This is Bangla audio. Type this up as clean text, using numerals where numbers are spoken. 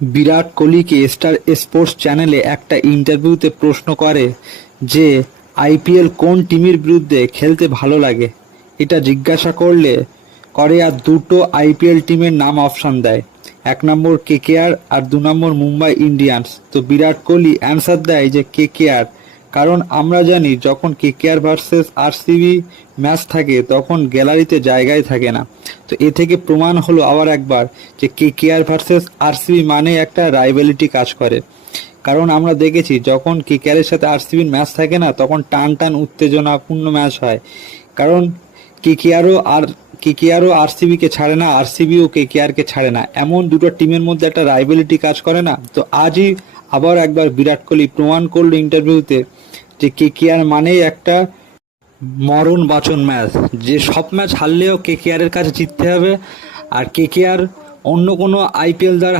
বিরাট কোহলিকে স্টার স্পোর্টস চ্যানেলে একটা ইন্টারভিউতে প্রশ্ন করে যে আইপিএল কোন টিমের বিরুদ্ধে খেলতে ভালো লাগে। এটা জিজ্ঞাসা করে আর দুটো আইপিএল টিমের নাম অপশন দেয়। ১ নম্বর কেকেআর আর ২ নম্বর মুম্বাই ইন্ডিয়ান্স। তো বিরাট কোহলি অ্যান্সার দেয় যে কেকেআর, কারণ আমরা জানি যখন কেকেআর ভার্সেস আরসিবি ম্যাচ থাকে তখন গ্যালারিতে জায়গায় থাকে না। তো এ থেকে প্রমাণ হলো আবার একবার যে কেকেআর ভার্সেস আরসিবি মানে একটা রাইভ্যালিটি কাজ করে। কারণ আমরা দেখেছি যখন কেকেআরের সাথে আরসিবির ম্যাচ থাকে না তখন টান টান উত্তেজনাপূর্ণ ম্যাচ হয়। কারণ কেকেআরও আরসিবিকে ছাড়ে না, আরসিবিও কেকেআরকে ছাড়ে না। এমন দুটো টিমের মধ্যে একটা রাইভ্যালিটি কাজ করে না। তো আজই আবার একবার বিরাট কোহলি প্রমাণ করলো ইন্টারভিউতে যে কেকেআর মানেই একটা মরণ বাঁচন ম্যাচ, যে সব ম্যাচ হারলেও কেকেআরের কাছে জিততে হবে। আর কেকেআর অন্য কোনো আইপিএল দ্বারা